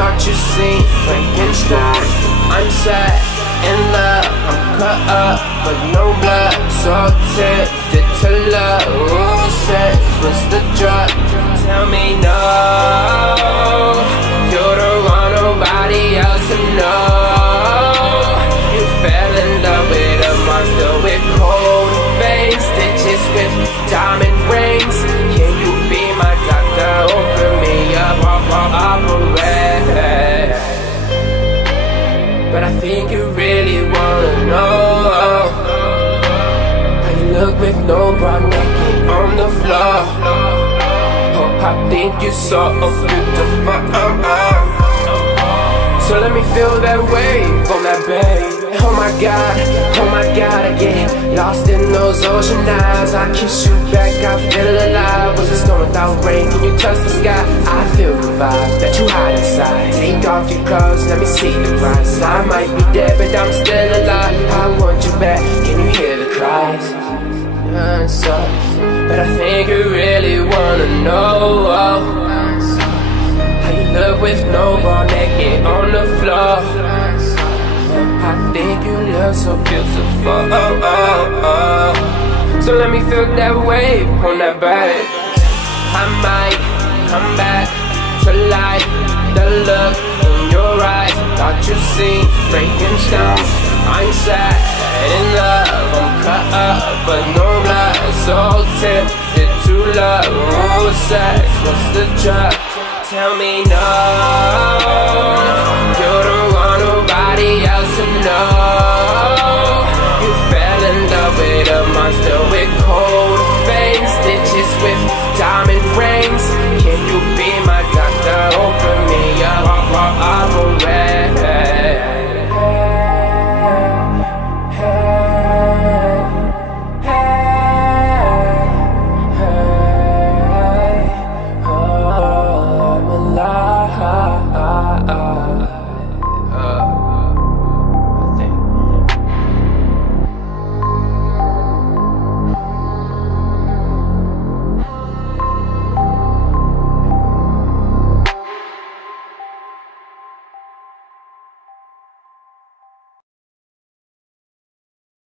thought you seen Frankenstein. I'm sad in love, I'm cut up, but no blood. So tempted to love. Who said was the drug? Tell me no, you don't want nobody else to know. You fell in love with a monster with cold veins, stitches with diamond rings. Can you be my doctor? Open me up, operate. But I think you really wanna know how you look with no bra, naked on the floor. Oh, I think you so beautiful. So let me feel that wave on that bay. Oh my God, I get lost in those ocean eyes. I kiss you back, I feel alive. Was a storm without rain, can you touch the sky? I feel the vibe that you hide inside. Take off your clothes, let me see the price. I might be dead, but I'm still alive. I want you back, can you hear the cries? But I think you really wanna know how you look with no bra, naked on the floor. I think you look so beautiful. So let me feel that wave on that bed. I might come back to life. The look in your eyes, thought you seen Frankenstein. I'm sad in love, I'm cut up, but no blood. So tempted to love. Who said what's the drug? Tell me no, you don't want nobody else to know.